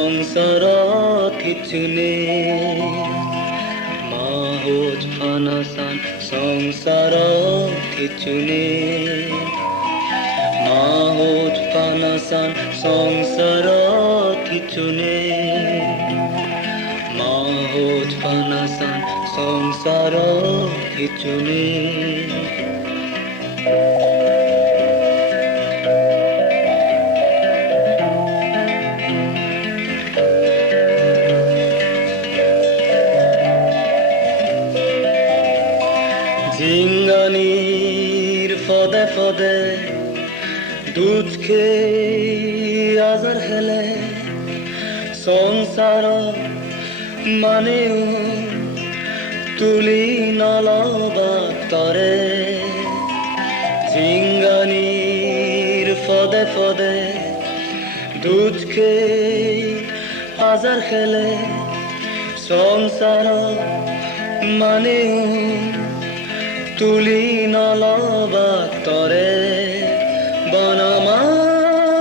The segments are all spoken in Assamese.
সংসাৰত হিচুনে মাহত ফানাসান সংসাৰত হিচুনে মাহত ফানাসান সংসাৰত হিচুনে মাহত ফানাসান সংসাৰত হিচুনে জিংগানির ফদে ফদে দুধ খেয়ে আজার হেলে সংসার মানেও তুলি নলবা তরে জিংগানির ফদে ফদে দুধ খেয়ে আজার হেলে সংসার মানেও তুলি নলবা তরে বনমাতা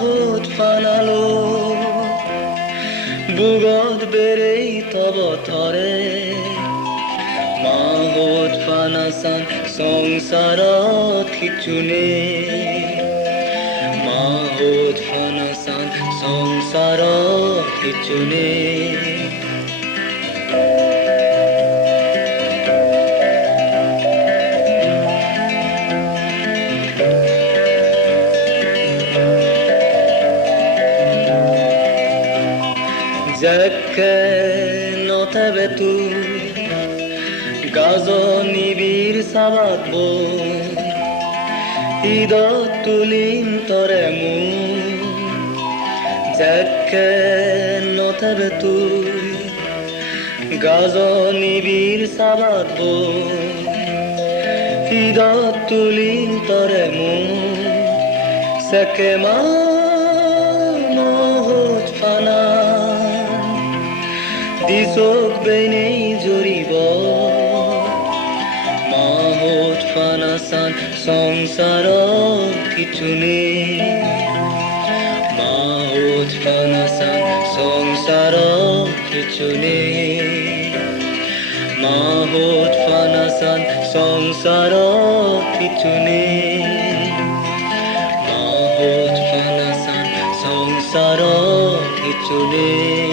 হোত ফানালো বুগত বেৰেই তব তৰে মাহত ফানাসান সংসাৰত হিচুনে মাহত ফানাসান সংসাৰত হিচুনে Zekke notebe tu gazoni bir sabat bo idot tulim tore mu Zekke notebe tu gazoni bir sabat bo idot tulim tore mu Sekema mohot fana Disok benei joriব মাহত ফানাসান সংসাৰত হিচুনে মাহত ফানাসান সংসাৰত হিচুনে মাহত ফানাসান সংসাৰত হিচুনে মাহত ফানাসান সংসাৰত হিচুনে